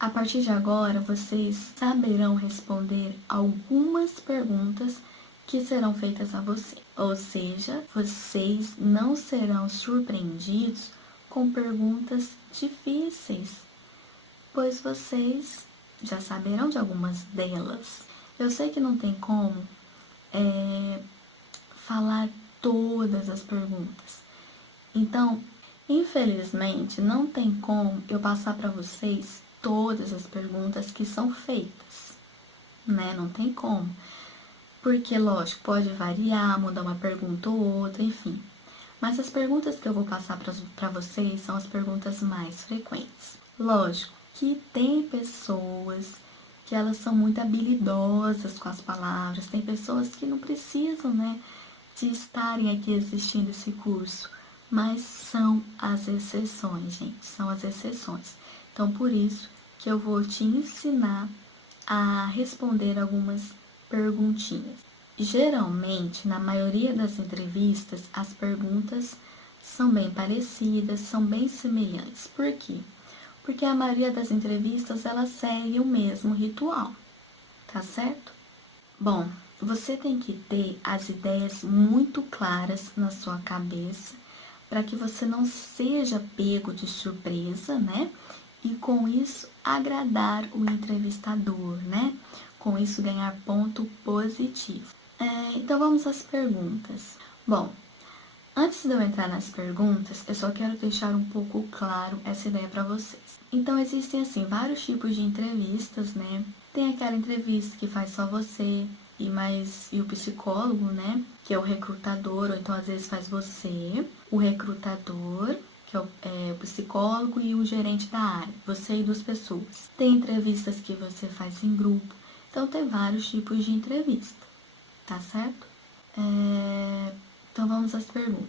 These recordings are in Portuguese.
A partir de agora, vocês saberão responder algumas perguntas que serão feitas a você. Ou seja, vocês não serão surpreendidos com perguntas difíceis, pois vocês já saberão de algumas delas. Eu sei que não tem como falar todas as perguntas. Então, infelizmente, não tem como eu passar para vocês todas as perguntas que são feitas, né? Não tem como. Porque, lógico, pode variar, mudar uma pergunta ou outra, enfim. Mas as perguntas que eu vou passar para vocês são as perguntas mais frequentes. Lógico que tem pessoas que elas são muito habilidosas com as palavras, tem pessoas que não precisam, né, de estarem aqui assistindo esse curso, mas são as exceções, gente, são as exceções. Então, por isso que eu vou te ensinar a responder algumas perguntinhas. Geralmente, na maioria das entrevistas, as perguntas são bem parecidas, são bem semelhantes. Por quê? Porque a maioria das entrevistas elas seguem o mesmo ritual, tá certo? Bom, você tem que ter as ideias muito claras na sua cabeça para que você não seja pego de surpresa, né? E com isso agradar o entrevistador, né? Com isso ganhar ponto positivo. Então vamos às perguntas. Bom, antes de eu entrar nas perguntas, eu só quero deixar um pouco claro essa ideia para vocês. Então existem assim vários tipos de entrevistas, né? Tem aquela entrevista que faz só você e o psicólogo, né? Que é o recrutador, ou então às vezes faz você, o recrutador, que é o psicólogo e o gerente da área, você e duas pessoas. Tem entrevistas que você faz em grupo, então tem vários tipos de entrevista, tá certo? Então vamos às perguntas.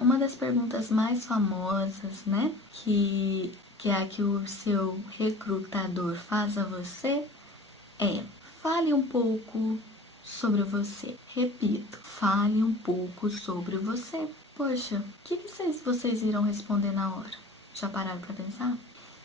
Uma das perguntas mais famosas, né, que é a que o seu recrutador faz a você é: fale um pouco sobre você. Repito, fale um pouco sobre você. Poxa, o que vocês irão responder na hora? Já pararam para pensar?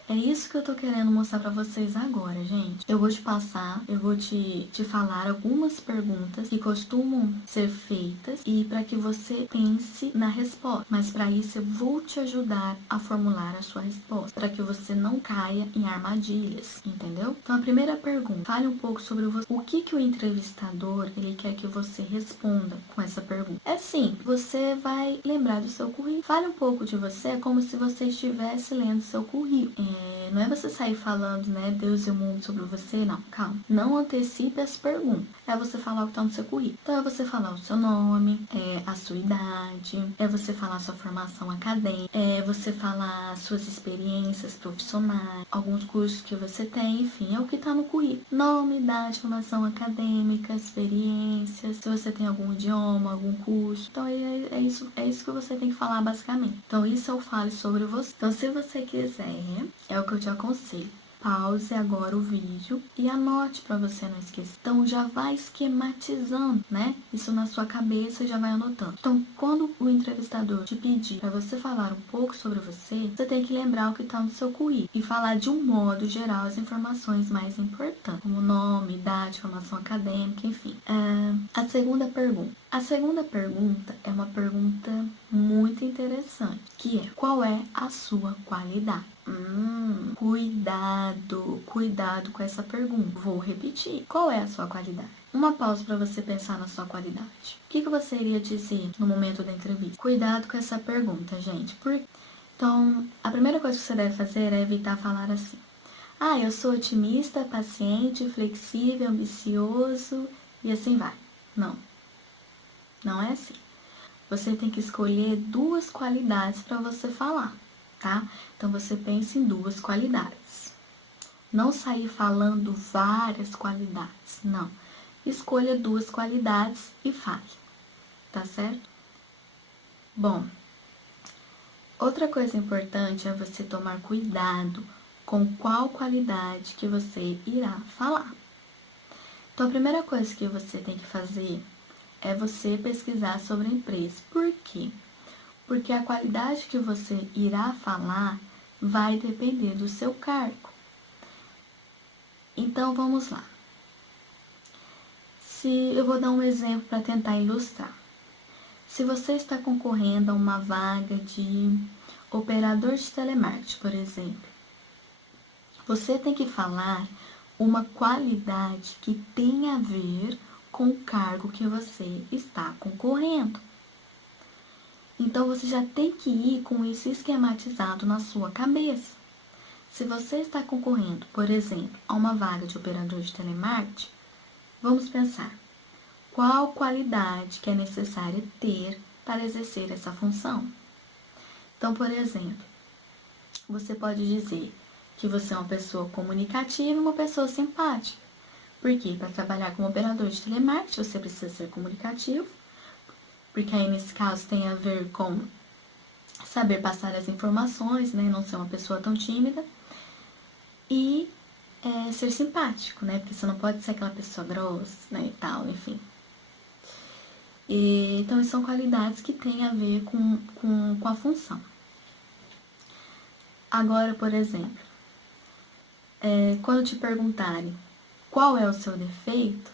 É isso que eu tô querendo mostrar pra vocês agora, gente. Eu vou te falar algumas perguntas que costumam ser feitas e para que você pense na resposta. Mas para isso eu vou te ajudar a formular a sua resposta, para que você não caia em armadilhas, entendeu? Então a primeira pergunta, fale um pouco sobre você. O que o entrevistador ele quer que você responda com essa pergunta? É simples, você vai lembrar do seu currículo. Fale um pouco de você como se você estivesse lendo seu currículo. Não é você sair falando, né, Deus e o mundo sobre você, não, calma. Não antecipe as perguntas. É você falar o que tá no seu currículo. Então, é você falar o seu nome, a sua idade, é você falar a sua formação acadêmica, é você falar as suas experiências profissionais, alguns cursos que você tem, enfim, é o que tá no currículo. Nome, idade, formação acadêmica, experiências, se você tem algum idioma, algum curso. Então, é isso que você tem que falar, basicamente. Então, isso eu falo sobre você. Então, se você quiser, é o que eu te aconselho. Pause agora o vídeo e anote para você não esquecer. Então já vai esquematizando, né? Isso na sua cabeça e já vai anotando. Então, quando o entrevistador te pedir para você falar um pouco sobre você, você tem que lembrar o que está no seu currículo e falar de um modo geral as informações mais importantes, como nome, idade, formação acadêmica, enfim. A segunda pergunta. A segunda pergunta é uma pergunta muito interessante, que é: qual é a sua qualidade? Cuidado com essa pergunta. Vou repetir. Qual é a sua qualidade? Uma pausa para você pensar na sua qualidade. O que você iria dizer no momento da entrevista? Cuidado com essa pergunta, gente. Então, a primeira coisa que você deve fazer é evitar falar assim: eu sou otimista, paciente, flexível, ambicioso e assim vai. Não é assim. Você tem que escolher duas qualidades para você falar, tá? Então você pensa em duas qualidades. Não sair falando várias qualidades, não. Escolha duas qualidades e fale, tá certo? Bom, outra coisa importante é você tomar cuidado com qual qualidade que você irá falar. Então a primeira coisa que você tem que fazer é você pesquisar sobre a empresa. Por quê? Porque a qualidade que você irá falar vai depender do seu cargo. Então, vamos lá. Se eu vou dar um exemplo para tentar ilustrar. Se você está concorrendo a uma vaga de operador de telemarketing, por exemplo, você tem que falar uma qualidade que tem a ver com o cargo que você está concorrendo. Então, você já tem que ir com isso esquematizado na sua cabeça. Se você está concorrendo, por exemplo, a uma vaga de operador de telemarketing, vamos pensar qual qualidade que é necessária ter para exercer essa função. Então, por exemplo, você pode dizer que você é uma pessoa comunicativa e uma pessoa simpática. Porque para trabalhar como operador de telemarketing, você precisa ser comunicativo, porque aí nesse caso tem a ver com saber passar as informações, né, não ser uma pessoa tão tímida, e ser simpático, né, porque você não pode ser aquela pessoa grossa, né, e tal, enfim. Então, são qualidades que têm a ver com a função. Agora, por exemplo, quando te perguntarem qual é o seu defeito,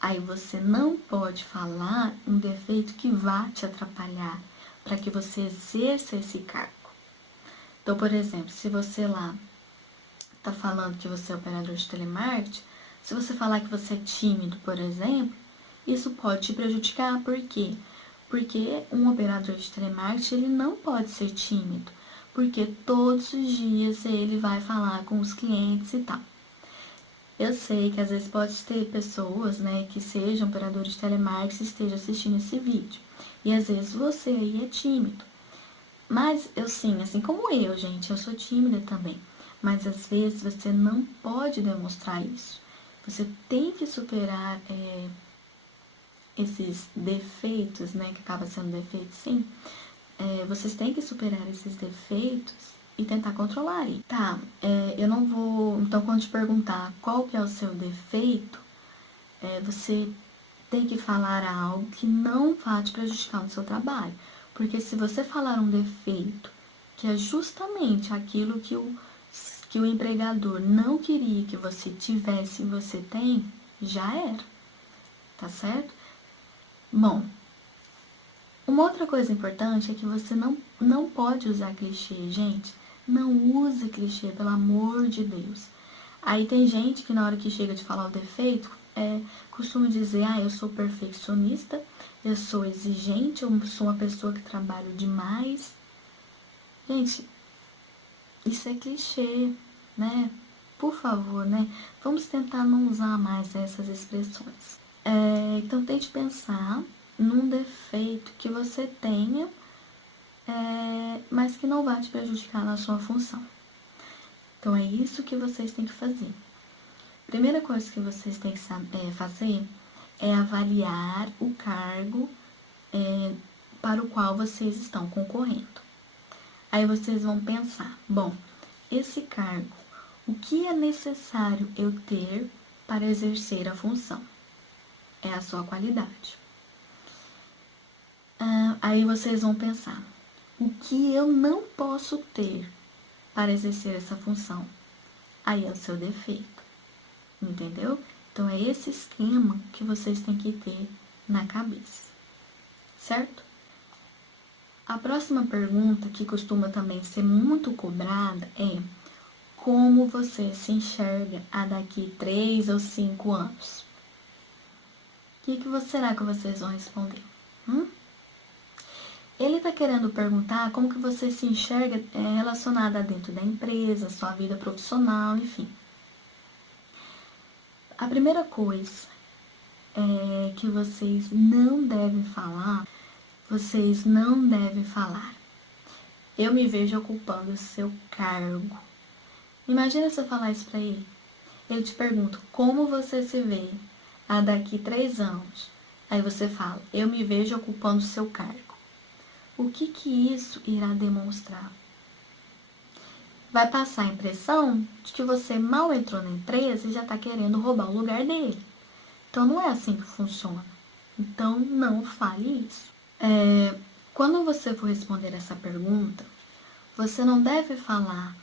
aí você não pode falar um defeito que vá te atrapalhar para que você exerça esse cargo. Então, por exemplo, se você lá está falando que você é operador de telemarketing, se você falar que você é tímido, por exemplo, isso pode te prejudicar. Por quê? Porque um operador de telemarketing, ele não pode ser tímido, porque todos os dias ele vai falar com os clientes e tal. Eu sei que às vezes pode ter pessoas, né, que sejam operadores de telemarketing e estejam assistindo esse vídeo. E às vezes você aí é tímido. Mas eu sim, assim como eu, gente, eu sou tímida também. Mas às vezes você não pode demonstrar isso. Você tem que superar esses defeitos, né, que acaba sendo defeito, sim. Vocês têm que superar esses defeitos e tentar controlar aí. Tá, eu não vou... Então, quando te perguntar qual que é o seu defeito, você tem que falar algo que não vá te prejudicar no seu trabalho. Porque se você falar um defeito, que é justamente aquilo que o empregador não queria que você tivesse e você tem, já era. Tá certo? Bom, uma outra coisa importante é que você não pode usar clichê, gente. Não use clichê, pelo amor de Deus. Aí tem gente que na hora que chega de falar o defeito, costuma dizer, eu sou perfeccionista, eu sou exigente, eu sou uma pessoa que trabalho demais. Gente, isso é clichê, né? Por favor, né? Vamos tentar não usar mais essas expressões. Então, tente pensar num defeito que você tenha, mas que não vai te prejudicar na sua função. Então, é isso que vocês têm que fazer. Primeira coisa que vocês têm que fazer é avaliar o cargo para o qual vocês estão concorrendo. Aí vocês vão pensar, bom, esse cargo, o que é necessário eu ter para exercer a função? É a sua qualidade. Aí vocês vão pensar, o que eu não posso ter para exercer essa função? Aí é o seu defeito, entendeu? Então, é esse esquema que vocês têm que ter na cabeça, certo? A próxima pergunta, que costuma também ser muito cobrada, é como você se enxerga daqui 3 ou 5 anos? O que será que vocês vão responder? Ele está querendo perguntar como que você se enxerga relacionada dentro da empresa, sua vida profissional, enfim. A primeira coisa que vocês não devem falar, eu me vejo ocupando o seu cargo. Imagina se eu falar isso para ele. Ele te pergunta, como você se vê daqui 3 anos? Aí você fala, eu me vejo ocupando o seu cargo. O que isso irá demonstrar? Vai passar a impressão de que você mal entrou na empresa e já está querendo roubar o lugar dele. Então, não é assim que funciona. Então, não fale isso. Quando você for responder essa pergunta, você não deve falar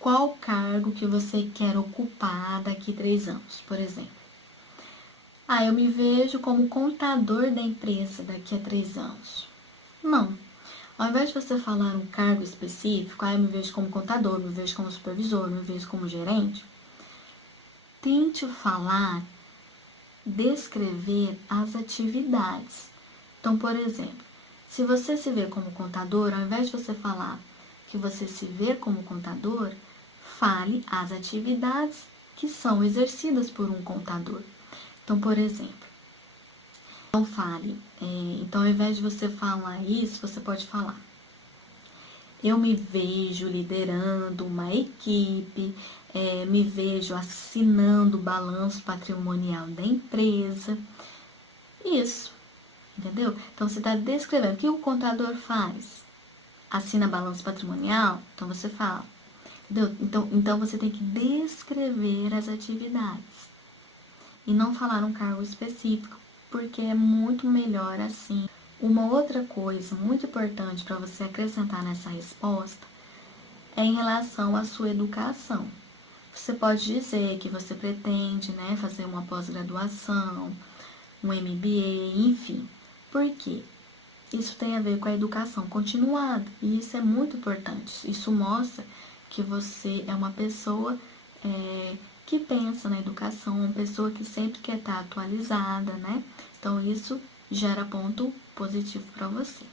qual cargo que você quer ocupar daqui 3 anos, por exemplo. Eu me vejo como contador da empresa daqui a 3 anos. Não. Ao invés de você falar um cargo específico, eu me vejo como contador, me vejo como supervisor, me vejo como gerente, tente falar, descrever as atividades. Então, por exemplo, se você se vê como contador, ao invés de você falar que você se vê como contador, fale as atividades que são exercidas por um contador. Então, por exemplo, não fale. Então, ao invés de você falar isso, você pode falar: eu me vejo liderando uma equipe, me vejo assinando o balanço patrimonial da empresa. Isso, entendeu? Então, você está descrevendo o que o contador faz. Assina balanço patrimonial, então você fala. Entendeu? Então você tem que descrever as atividades e não falar um cargo específico, porque é muito melhor assim. Uma outra coisa muito importante para você acrescentar nessa resposta é em relação à sua educação. Você pode dizer que você pretende, né, fazer uma pós-graduação, um MBA, enfim. Por quê? Isso tem a ver com a educação continuada e isso é muito importante. Isso mostra que você é uma pessoa que pensa na educação, uma pessoa que sempre quer estar atualizada, né? Então, isso gera ponto positivo para você.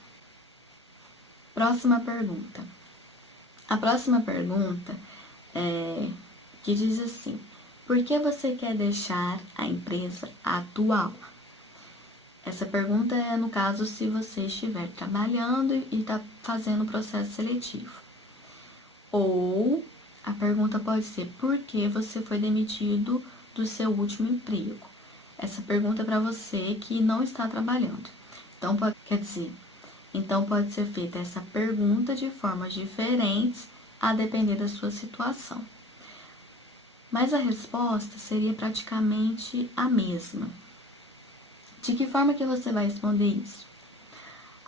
Próxima pergunta. A próxima pergunta é que diz assim: por que você quer deixar a empresa atual? Essa pergunta é no caso se você estiver trabalhando e está fazendo o processo seletivo. Ou a pergunta pode ser: por que você foi demitido do seu último emprego? Essa pergunta é para você que não está trabalhando. Então, pode ser feita essa pergunta de formas diferentes a depender da sua situação. Mas a resposta seria praticamente a mesma. De que forma que você vai responder isso?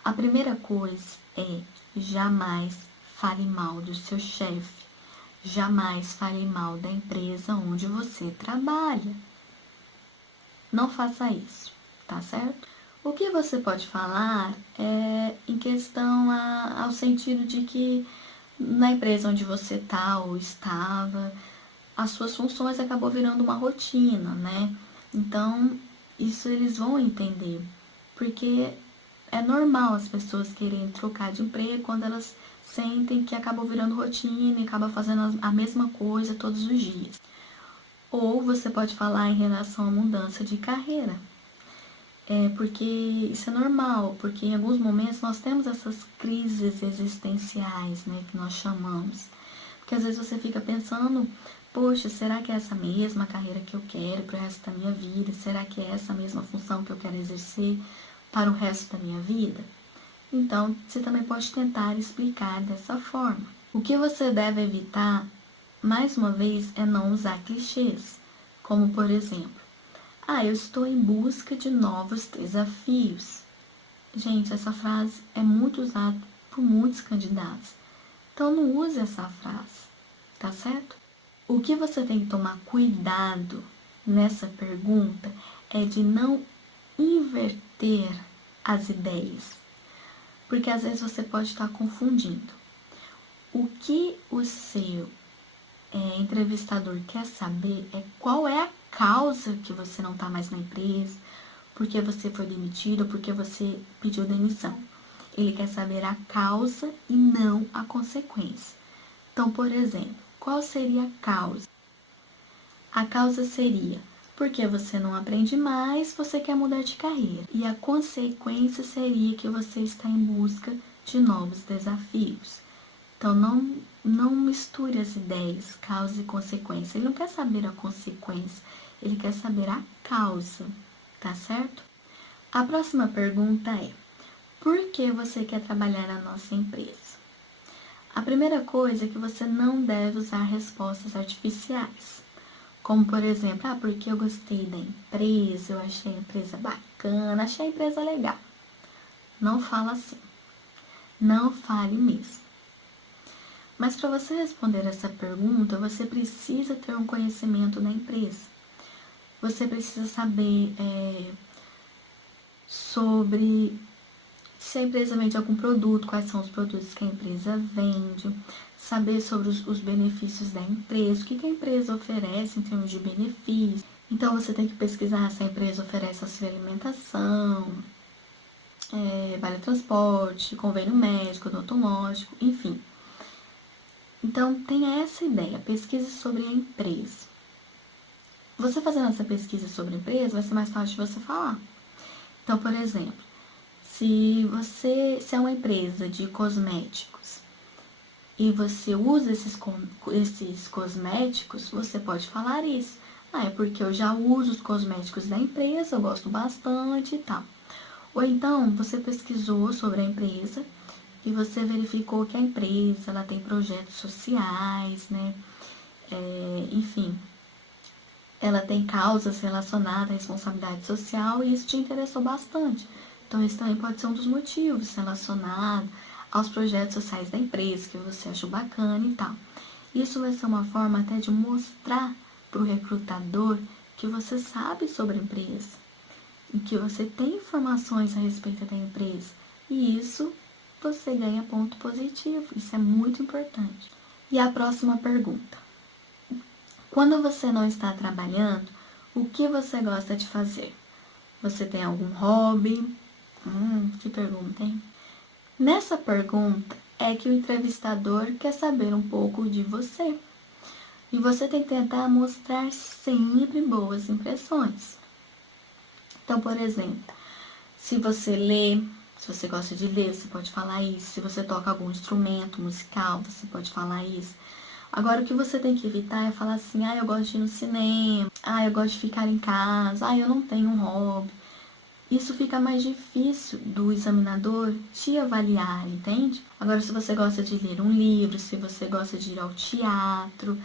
A primeira coisa é: jamais fale mal do seu chefe. Jamais fale mal da empresa onde você trabalha. Não faça isso, tá certo? O que você pode falar é em questão ao sentido de que na empresa onde você tá ou estava, as suas funções acabou virando uma rotina, né? Então, isso eles vão entender, porque é normal as pessoas querem trocar de emprego quando elas sentem que acabou virando rotina e acaba fazendo a mesma coisa todos os dias. Ou você pode falar em relação à mudança de carreira. Porque isso é normal, porque em alguns momentos nós temos essas crises existenciais, né, que nós chamamos. Porque às vezes você fica pensando: poxa, será que é essa mesma carreira que eu quero para o resto da minha vida? Será que é essa mesma função que eu quero exercer para o resto da minha vida? Então, você também pode tentar explicar dessa forma. O que você deve evitar, mais uma vez, é não usar clichês, como por exemplo: eu estou em busca de novos desafios. Gente, essa frase é muito usada por muitos candidatos. Então, não use essa frase, tá certo? O que você tem que tomar cuidado nessa pergunta é de não inverter as ideias, porque às vezes você pode estar confundindo. O que o seu entrevistador quer saber é qual é a causa que você não está mais na empresa, porque você foi demitido, porque você pediu demissão. Ele quer saber a causa e não a consequência. Então, por exemplo, qual seria a causa? A causa seria: porque você não aprende mais, você quer mudar de carreira. E a consequência seria que você está em busca de novos desafios. Então, não misture as ideias, causa e consequência. Ele não quer saber a consequência, ele quer saber a causa, tá certo? A próxima pergunta é: por que você quer trabalhar na nossa empresa? A primeira coisa é que você não deve usar respostas artificiais. Como, por exemplo: porque eu gostei da empresa, eu achei a empresa bacana, achei a empresa legal. Não fala assim. Não fale mesmo. Mas para você responder essa pergunta, você precisa ter um conhecimento da empresa. Você precisa saber sobre se a empresa vende algum produto, quais são os produtos que a empresa vende, saber sobre os benefícios da empresa, o que a empresa oferece em termos de benefícios. Então, você tem que pesquisar se a empresa oferece auxílio alimentação, vale transporte, convênio médico, odontológico, enfim. Então, tenha essa ideia, pesquise sobre a empresa. Você fazendo essa pesquisa sobre a empresa, vai ser mais fácil de você falar. Então, por exemplo, se é uma empresa de cosméticos e você usa esses cosméticos, você pode falar isso. Ah, é porque eu já uso os cosméticos da empresa, eu gosto bastante e tal. Ou então, você pesquisou sobre a empresa e você verificou que a empresa ela tem projetos sociais, né? Enfim, ela tem causas relacionadas à responsabilidade social e isso te interessou bastante. Então, esse também pode ser um dos motivos relacionado aos projetos sociais da empresa, que você achou bacana e tal. Isso vai ser uma forma até de mostrar para o recrutador que você sabe sobre a empresa e que você tem informações a respeito da empresa. E isso você ganha ponto positivo. Isso é muito importante. E a próxima pergunta. Quando você não está trabalhando, o que você gosta de fazer? Você tem algum hobby? Que pergunta, hein? Nessa pergunta é que o entrevistador quer saber um pouco de você. E você tem que tentar mostrar sempre boas impressões. Então, por exemplo, se você lê, se você gosta de ler, você pode falar isso. Se você toca algum instrumento musical, você pode falar isso. Agora, o que você tem que evitar é falar assim, eu gosto de ir no cinema, eu gosto de ficar em casa, eu não tenho um hobby. Isso fica mais difícil do examinador te avaliar, entende? Agora, se você gosta de ler um livro, se você gosta de ir ao teatro,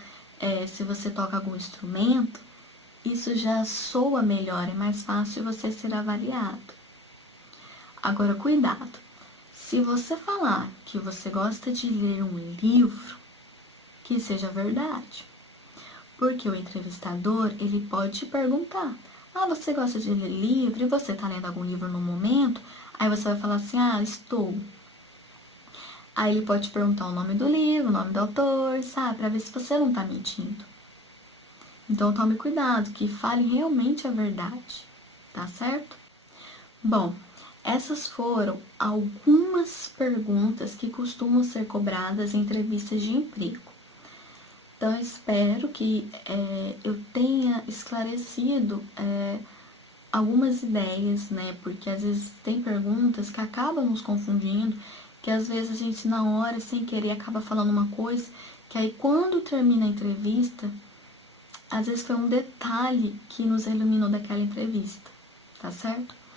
se você toca algum instrumento, isso já soa melhor, é mais fácil você ser avaliado. Agora, cuidado. Se você falar que você gosta de ler um livro, que seja verdade. Porque o entrevistador, ele pode te perguntar, você gosta de ler livro? E você está lendo algum livro no momento? Aí você vai falar assim, estou. Aí ele pode te perguntar o nome do livro, o nome do autor, sabe? Para ver se você não está mentindo. Então tome cuidado, que fale realmente a verdade, tá certo? Bom, essas foram algumas perguntas que costumam ser cobradas em entrevistas de emprego. Então, eu espero que eu tenha esclarecido algumas ideias, né? Porque às vezes tem perguntas que acabam nos confundindo, que às vezes a gente na hora, sem querer, acaba falando uma coisa, que aí quando termina a entrevista, às vezes foi um detalhe que nos iluminou daquela entrevista, tá certo?